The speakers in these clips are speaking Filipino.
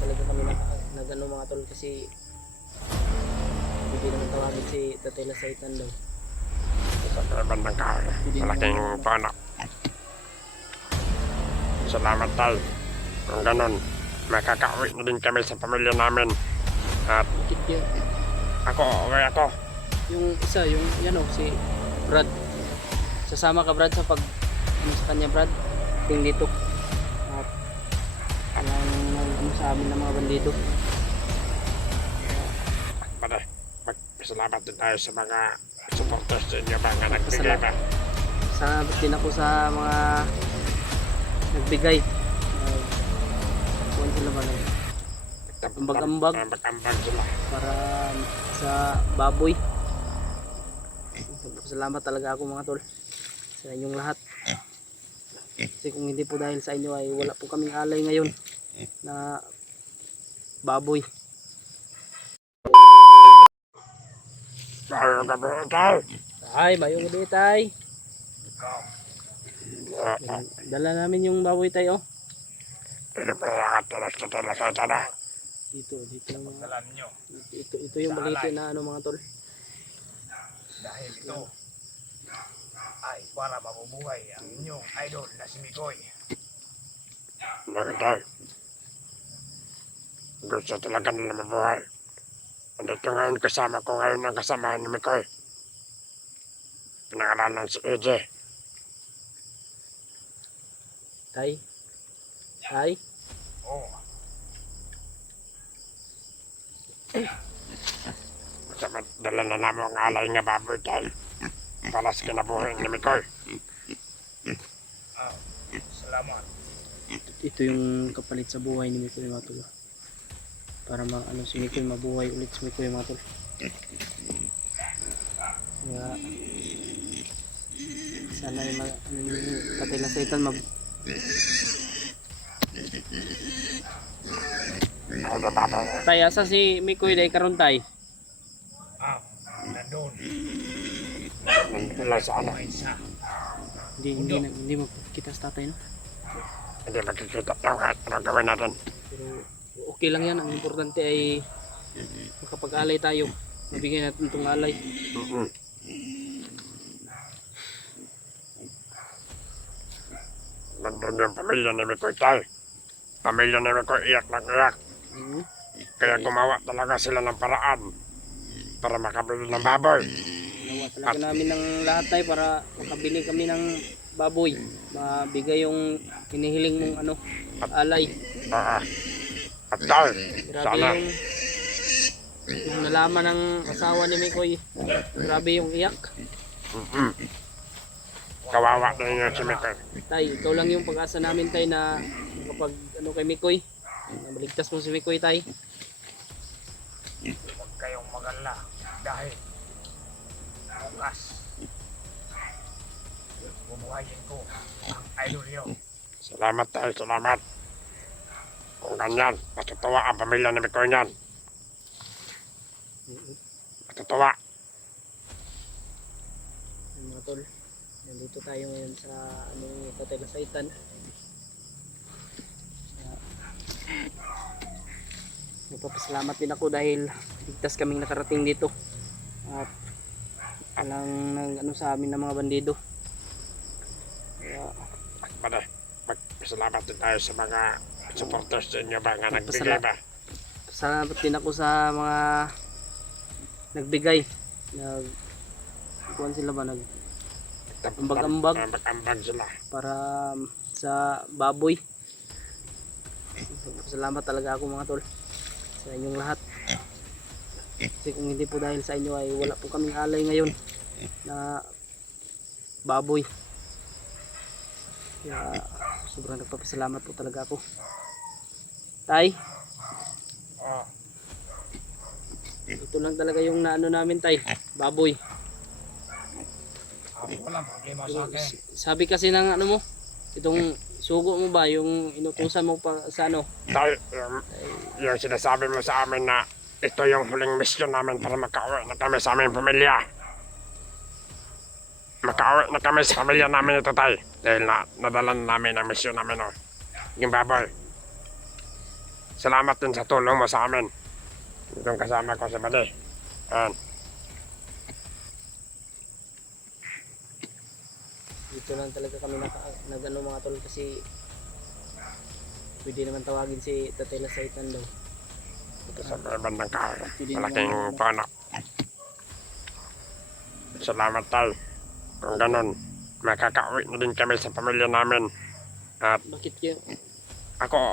talaga kami nag-ano mga tol kasi hindi naman tawagin si Tatay Lasaitan daw. Sa bandang kahoy. Malaking panak. Salamat tayo. Kung ganun, makakauwi na din kami sa pamilya namin. At Ikit yun. ako. Yung isa, yung yan o, si Brad. Sasama ka Brad sa pag ano sa kanya Brad. Ting dito. At ano sa amin ng mga bandido. Pare, magpasalamat din tayo sa mga supporters sa inyo ba nga nagbigay ba? Salamat din ako sa mga nagbigay. Kuwan sila ba nag ambag-ambag sila. para sa baboy. Salamat talaga ako mga tol sa inyong lahat. Kasi kung hindi po dahil sa inyo ay wala po kaming alay ngayon na baboy. Tayo gabi tayo. Ay, mayong gabi tay. Dala namin yung baboy tayo. Pero pa talas sa tana. Dito yung ito yung balite na ano mga tol. Dahil ito ay para mabubuhay ang inyong idol na si Mikoy. Tayo. Gusto talaga nila mabuhay. Andito ngayon kasama ko ngayon ang kasamahan ni Mikoy. Pinangalanan si AJ. Tay. Oo. Sabat dala na namin ang alay nga baboy tayo. Para sa kinabuhay ni Mikoy. Salamat. Ito yung kapalit sa buhay ni Mikoy mga tol. Para ano si Mikoy mabuhay ulit si Mikoy mga tol. Kaya sana yung Tatay Lasaitan Tay, asa si Mikoy day karon tay? Nandun. Wala sa ano. Isa. Hindi mo kita sa tatay no? Hindi makikita tayo kahit anong gawin natin. Pero okay lang yan. Ang importante ay makapag-alay tayo. Mabigyan natin itong alay. Nandun yung pamilya ni Mikoy tayo. Pamilya ni Mikoy iyak na iyak. Kaya gumawa talaga sila ng paraan para makabili ng baboy. Ginawa talaga namin ng lahat tayo para makabili kami ng baboy. Mabigay yung hinihiling mong ano, alay. At tayo, Grabe sana. yung nalaman ng asawa ni Mikoy. Grabe yung iyak. Kawawa na yun si Mikoy. Tay, ikaw lang yung pag-asa namin tay na kapag ano kay Mikoy. Maligtas mo si Mikoy tay. Huwag kayong magala dahil bukas bubuhayin ko ang idol niyo. Salamat tayo, salamat. Kung ganyan, matutuwa ang pamilya ni Mikoy niyan. Matutuwa. Mga tol, nandito tayo ngayon sa ano, Tatay Lasaitan. Nagpapasalamat din ako dahil ligtas kaming nakarating dito at walang ano sa amin ng mga bandido. Kaya Pare, magpasalamat din tayo sa mga supporters sa inyo ba nga nagbigay ba? salamat din ako sa mga nagbigay. Kuwan sila ba ambag-ambag sila. para sa baboy. Salamat talaga ako mga tol sa inyong lahat. Kasi kung hindi po dahil sa inyo ay wala po kaming alay ngayon na baboy. Kaya sobrang nagpapasalamat po talaga ako. Tay, ito lang talaga yung naano namin tay, baboy. Walang problema sa akin. Sabi kasi ng ano mo, itong sugo mo ba, yung inutusan mo pa sa ano? Dahil yung sinasabi mo sa amin na ito yung huling misyon namin para makauwi na kami sa aming pamilya. Makauwi na kami sa pamilya namin ito tayo. Dahil nadala na namin ang misyon namin, oh. Yung baboy. Salamat din sa tulong mo sa amin. Itong kasama ko sa bali. Yan. Dito lang talaga kami nag-ano mga tol kasi pwede naman tawagin si Tatay Lasaitan daw. Ito sa may bandang kahoy. Pwede Malaking naman- pana. Salamat tayo. Kung ganun, makakauwi na din kami sa pamilya namin. At Bakit yung,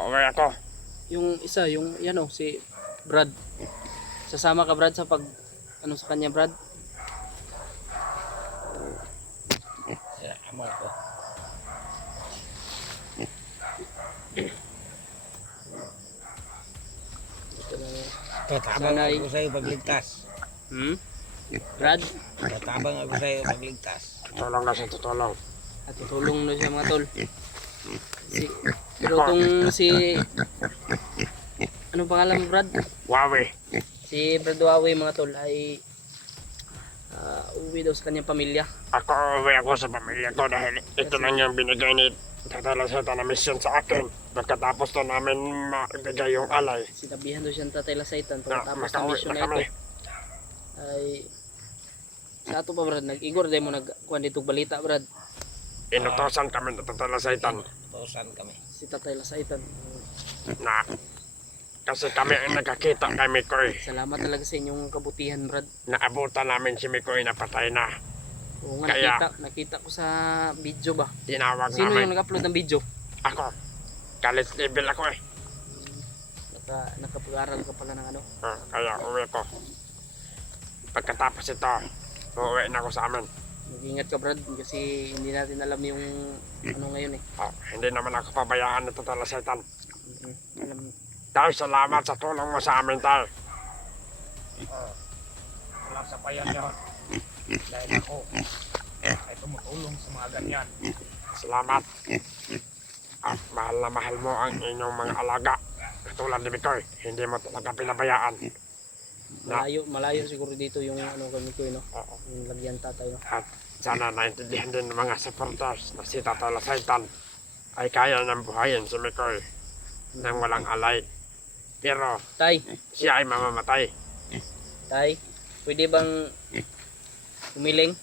uwi ako. yung isa, yung yan o, si Brad. Sasama ka Brad sa pag, ano sa kanya Brad? Salamat po. Ito na, Tatabang Sanay. ako sa'yo pagligtas. Brad, Tatabang ako sa'yo pagligtas. Tutulong na siya, tutulong. at tutulong na siya mga tol. Pero kung si, ano pangalan mo Brad? Wawi. Si Brad Huawei mga tol ay uwi daw sa kanyang pamilya. Uwi ako sa pamilya ko dahil ito lang yung binigay ni Tatay Lasaitan na mission sa akin. Pagkatapos na namin maibigay yung alay. Sinabihan daw siya ng Tatay Lasaitan Na pagkatapos ng makauwi mission na na kami. ito ay sa ato pa Brad, nag-igor dahil mo nagkuhan dito balita Brad. Inutosan kami ng Tatay Lasaitan Tusan kami. Si Tatay Lasaitan. na kasi kami ang nakakita kay Mikoy. Salamat talaga sa inyong kabutihan Brad. Naabutan namin si Mikoy na patay na. Oo nga, Kaya- nakita ko sa video ba? Tinawag Sino yung namin. nag-upload ng video? Ako. College level ako eh. Nakapag-aral ka pala ng ano? Kaya uwi ko. Pagkatapos ito, uuwi na ako sa amin. Mag-ingat ka Brad kasi hindi natin alam yung ano ngayon eh. Hindi naman ako pabayaan ng Tatay Lasaitan. Alam, Tayo, salamat sa tulong mo sa amin, tayo. Wala sa bayan yun. Dahil ako ay tumutulong sa mga ganyan. Salamat. At mahal na mahal mo ang inyong mga alaga. Katulad ni Mikoy, hindi mo talaga pinabayaan. malayo siguro dito yung ano kami ko no. Oo. Yung lagyan tatay no. At sana naintindihan din ng mga supporters na si Tatay Lasaitan ay kaya ng buhayin si Mikoy nang walang alay. Pero Tay, siya ay mamamatay. tay, pwede bang humiling?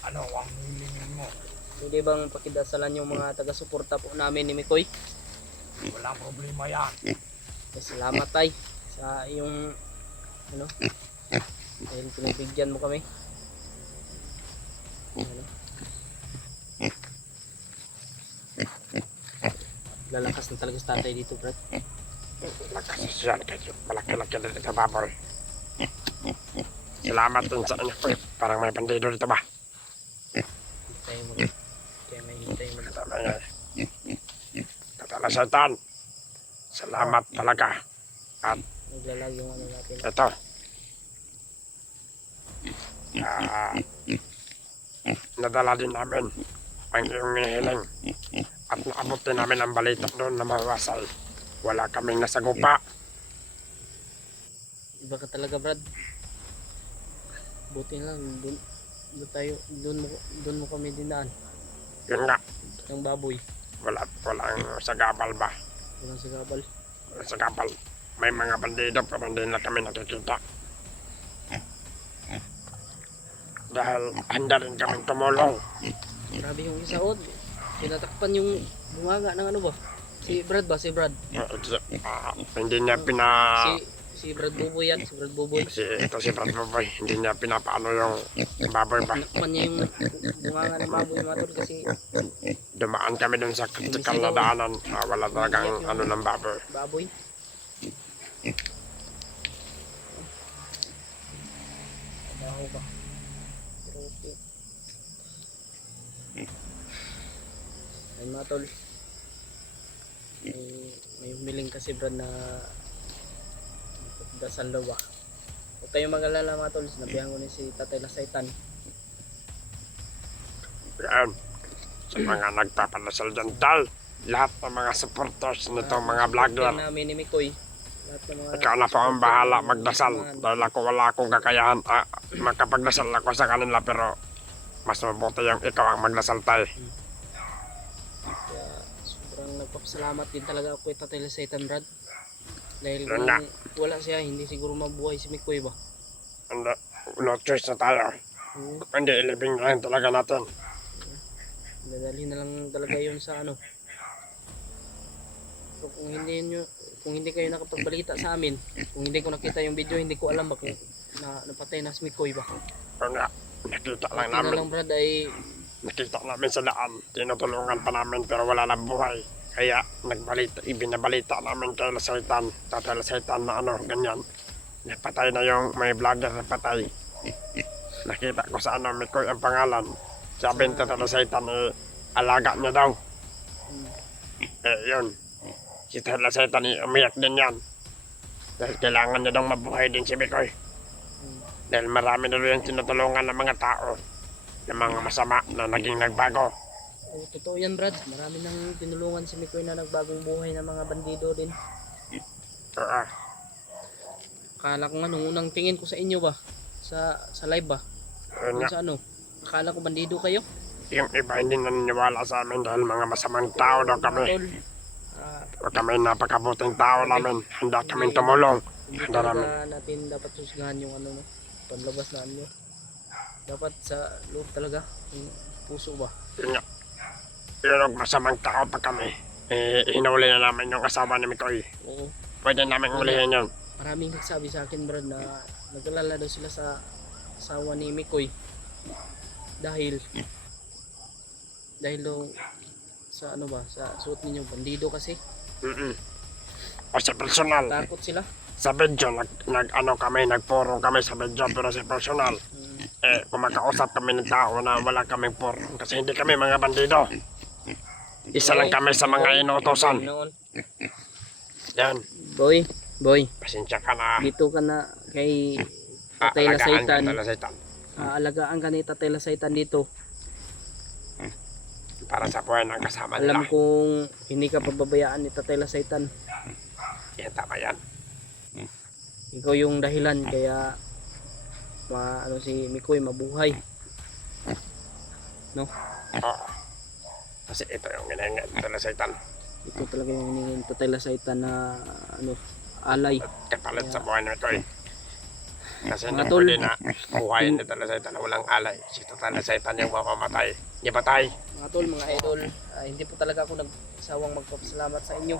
Ano ang hilingin mo? Pwede bang pakidasalan yung mga taga-suporta po namin ni Mikoy? Walang problema yan. Salamat tay sa iyong ano dahil pinagbigyan mo kami. Ano? Lalakas na talaga sa tatay dito, Brad. Lakas siya kasi malaki-laki na dito baboy. Salamat din sa inyo. Uy, parang may bandido dito ba? Hintay mo. Kaya may hintay mo. Tama yan. Tatay Lasaitan, salamat talaga. At Naglalag yung ano natin. ito. Nadala din namin ang iyong hinihiling. At naabot din namin ang balita doon na mawasay. Wala kaming nasagupa. Iba ka talaga, Brad. Buti na lang, doon mo kami dinaan. Yun nga, Ng baboy. walang sagabal ba? Walang sagabal. Walang sagabal. May mga bandido pero hindi na kami nakikita. Dahil handa rin kaming tumulong. Grabe yung isa, oh. Tinatakpan yung bunganga ng ano ba? Si Brad ba? Si Brad. Hindi niya Si Brad Buboy yan. Si Brad Buboy. ito si Brad Baboy, hindi niya pinapaano yung baboy ba. Tinakpan niya yung bunganga ng baboy mga tol kasi Dumaan kami dun sa kritikal na daanan. Wala talagang ano ng baboy. baboy. Trabaho ba? Pero okay. Ayun mga tol. May humiling kasi Brad na dasal daw ba. Huwag kayong mag-alala mga tol. Sinabihan ko ni si Tatay Lasaitan. Yan. Sa mga nagpapanasal dyan, tal. Lahat ng mga supporters nitong mga vlogger. Yan namin ni Mikoy. Lahat ng mga Ikaw na po ang bahala magdasal. Dahil ako wala akong kakayahan. Makapagdasal ako sa kanila pero mas mabuti yung ikaw ang magdasal tayo. Kaya sobrang nagpapasalamat din talaga ako kay Tatay Lasaitan, Brad. Dahil Yun kung nga. wala siya, hindi siguro mabuhay si Mikoy ba? Hindi, no choice na tayo. Oo. Hindi, ilibing na rin talaga natin. Dadalhin na lang talaga yun sa ano. So, kung hindi kayo nakapagbalita sa amin, kung hindi ko nakita yung video, hindi ko alam ba kung napatay na si Mikoy ba. Yun nga, nakita lang Pati na namin. lang, Brad, ay Nakita namin sa daan. Tinutulungan pa namin pero wala lang buhay. Kaya ibinabalita namin kay Lasaitan, Tatay Lasaitan na ano, ganyan. Napatay na yung may vlogger na patay. Nakita ko sa ano, Mikoy ang pangalan. Sabi ni Tatay Lasaitan, alaga niya daw. Yun. Si Tatay Lasaitan, umiyak din yan. Dahil kailangan niya daw mabuhay din si Mikoy. Dahil marami na rin tinutulungan ng mga tao. Ng mga masama na naging nagbago. totoo yan, Brad. Marami nang tinulungan si Mikoy na nagbagong buhay ng mga bandido din. Oo. Akala ko nga nung unang tingin ko sa inyo ba, sa live ba, Yun nga. sa ano, akala ko bandido kayo. Yung iba hindi naniniwala sa amin dahil mga masamang tao daw kami. Tol, O kami napakabuting tao namin. Handa kaming tumulong. hindi Handa namin. talaga natin dapat susgahan yung ano mo, panlabas na ano. Dapat sa loob talaga, yung puso ba. Yun nga. Yung masamang tao pa kami. Hinuli na namin yung asawa ni Mikoy. Oo. Pwede namin ulihin yun. Maraming nagsabi sa akin, Brad, na nag-alala daw sila sa asawa ni Mikoy. Dahil daw sa ano ba, sa suot ninyo, bandido kasi. O sa personal. Takot sila. Sa video, ano kami, nagpurong kami sa video. Pero sa personal, kumakausap kami ng tao na wala kaming purong. Kasi hindi kami mga bandido. Isa lang kami sa mga inutosan. Noon. Yan. Boy, Pasensya ka na. dito ka na kay Tatay Alagaan ka, Lasaitan. Tatay Lasaitan. Alagaan ka ni Tatay Lasaitan dito. Para sa buhay ng kasama Alam nila. kong hindi ka pababayaan ni Tatay Lasaitan. Yan, tama yan. Ikaw yung dahilan kaya si Mikoy mabuhay. Oo. Kasi ito yung ginangan Tatay Lasaitan. Ito talaga yung hiningin Tatay Lasaitan na alay. Kapalit sa buhay nito eh. Kasi Mga hindi tol. pwede na buhayin ni Tatay Lasaitan na walang alay. Si Tatay Lasaitan yung mamamatay. Di ba tay? Mga tol, mga idol, hindi po talaga ako nagsawang magpapasalamat sa inyo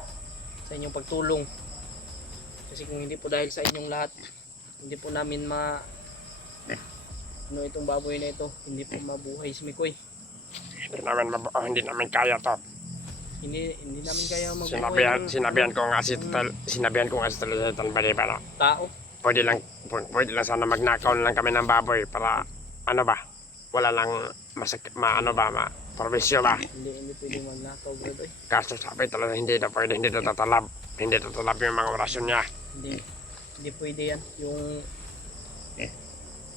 sa inyong pagtulong. Kasi kung hindi po dahil sa inyong lahat, hindi po namin itong baboy na ito, hindi po mabuhay si Mikoy. Hindi namin kaya to. Hindi namin kaya mabuhay ng Sinabihan ko nga si Tatay Lasaitan ba na tao. pwede lang sana magnakaw na lang kami ng baboy para ano ba? Wala lang provisyo ba? Hindi pwede magnakaw, brad. Oy. Kaso sabi talaga hindi na pwede, hindi na tatalab. Hindi tatalab yung mga orasyon niya. Hindi pwede yan. Yung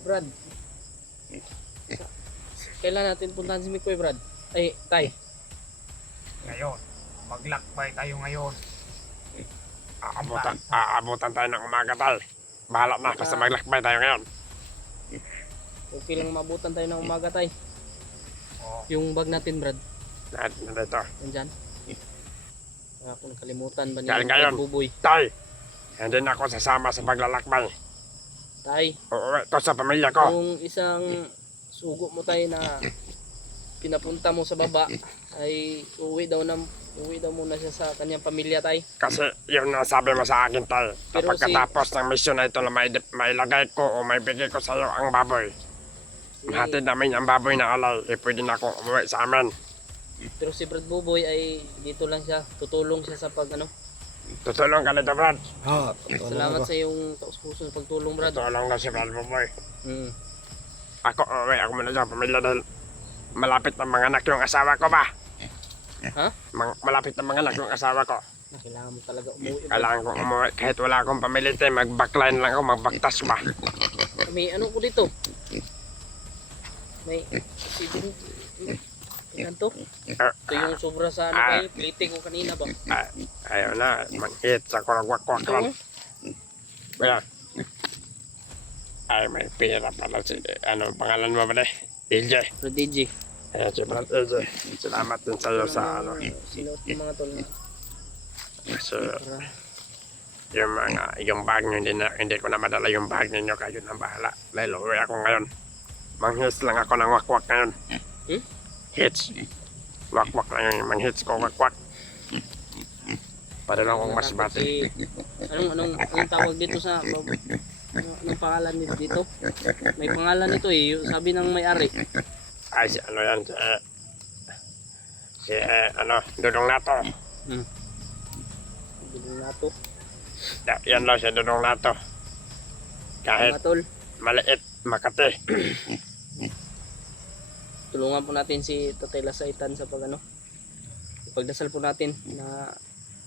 Brad, kailan natin puntahan si Mikoy, Brad? Ay, tay. Ngayon, maglakbay tayo ngayon. Aabutan tayo ng umaga tayo. Bahala na, basta maglakbay tayo ngayon. Okay lang mabutan tayo ng umaga, tay. Oh, Yung bag natin, Brad. Nandito. Nandyan. Ako nakalimutan ba Galing niya ngayon. buboy? Tay, hindi na ako sasama sa paglalakbay. Tay, Uuwi to sa pamilya ko. yung isang sugo mo tayo na pinapunta mo sa baba ay uwi daw muna siya sa kanyang pamilya, tay. Kasi yun ang sabi mo sa akin tay. Pero Pagkatapos ng misyon na ito na mailagay ko o maibigay ko sa iyo ang baboy. Hatid namin ang baboy na alay. Pwede na akong umuwi sa amin. Pero si Brad Buboy ay dito lang siya, tutulong siya sa Tutulong ka nito, Brad. Salamat sa iyong taus-puso sa pagtulong, Brad. Tutulong na si Brad Boboy. Mm. Ako muna sa pamilya dahil malapit na mga anak yung asawa ko ba? Ha? Malapit na mga anak yung asawa ko. Kailangan mo talaga umuwi, Brad. Kailangan kong umuwi. Kahit wala akong pamilya tayo, mag-backline lang ako, magbaktas ba? May ano ko dito? May ilan to? Ito yung sobra sa kayo, plite ko kanina ba? Ayaw na, mag-hit sa kuragwak-wak lang. Kaya, may pera pala si, pangalan mo ba na? DJ. Prodigy. Eh, si Brad AJ, salamat din sa'yo sa ano. Sinuot ng mga tol. Kasi Para yung bag nyo, hindi ko na madala yung bag ninyo, kayo na bahala. Dahil uwi ako ngayon. Manghits lang ako ng wakwak ngayon. Hmm? Hits. Wakwak lang yung manghits ko, wakwak. Para lang akong mas bati. Anong tawag dito sa anong pangalan nito dito? May pangalan nito eh, sabi ng may-ari. Ay, si ano yan, Dudong Nato. Bilhin na to. Yan lang si Dudong Nato. Kahit Mga tol, maliit, Makati. tulungan po natin si Tatay Lasaitan sa ipagdasal po natin na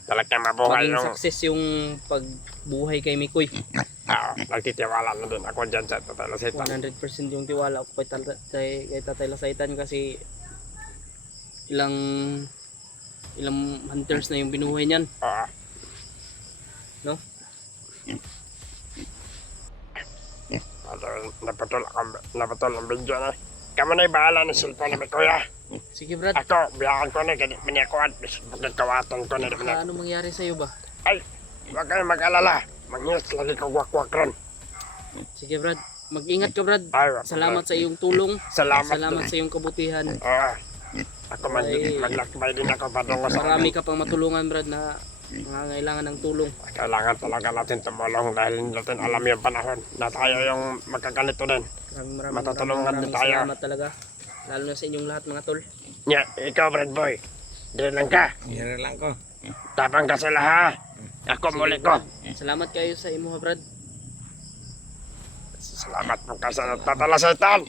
Talagang mabuhay maging yung success yung pagbuhay kay Mikoy. nagtitiwala na din ako dyan sa Tatay Lasaitan. 100% yung tiwala ko kay Tatay Lasaitan kasi ilang hunters na yung binuhay niyan, Oo. no? Napatol ang video na. Kamu na bahala ng cellphone ni Kuya. Sige Brad, Ako, biyakan ko na, ganit minikuan. Pagkakawatan ko na rin. ano mangyari sa'yo ba? Ay, huwag kayo mag-alala. Mangyas lagi ko wakwak ron. Sige Brad, mag-ingat ka Brad. Ay, Salamat sa iyong tulong. Salamat. Salamat sa iyong kabutihan. Oo. Ako Ay. maglakbay din ako patungo sa Marami ka pang matulungan Brad na nangangailangan ng tulong. Kailangan talaga natin tumulong dahil hindi natin alam yung panahon na tayo yung magkaganito din. Matatulungan din tayo. Salamat talaga. Lalo na sa inyong lahat mga tol. Nya, ikaw Brad Boy. Diyan lang ka. Yan lang ko. Tapang ka sila ha. Ako Sige, muli ko. Brad. Salamat kayo sa imo Brad. Salamat po ka sa Tatalasaitan.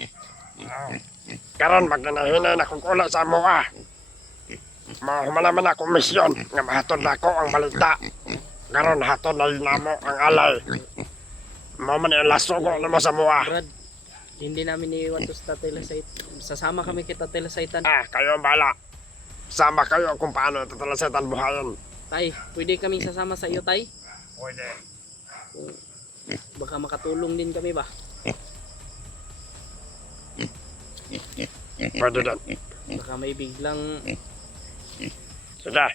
Karon magnanahinay na kong ula sa mua. Mahumanaman akong misyon nga mahatod na ako ang balita. Karon hatod na namo ang alay. Maman yung lasugo na mo sa mua. Brad, hindi namin iiwan to sa Tatay Lasaitan. Sasama kami kay Tatay Lasaitan. Kayo ang bala. Sama kayo kung paano Tatalasaitan buhayan. Tay, pwede kaming sasama sa iyo tay? Pwede. Baka makatulong din kami ba? Pwede din. Baka may biglang Sige.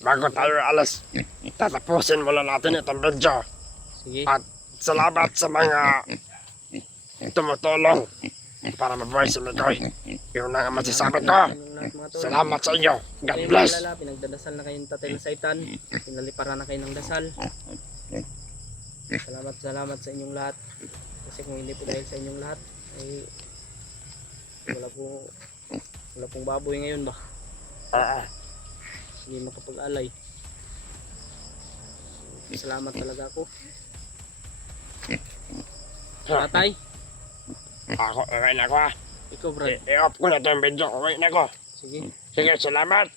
Bago tayo alas, tatapusin muna natin itong video. sige. At salamat sa mga tumutulong para mabuhay si Mikoy. Yun ang masasabi ko. Salamat sa inyo. God Kayo bless. maalala, pinagdadasal na kayo ng Tatay Lasaitan. Pinaliparan na kayo ng dasal. Salamat sa inyong lahat. Kasi kung hindi po dahil sa inyong lahat, ay wala pong baboy ngayon ba? Hindi makapag-alay. Salamat talaga ako. Tatay, Ako, uwi na ako ha. ikaw Brad. I-off ko na itong video. Uwi na ako. Sige. Sige, salamat.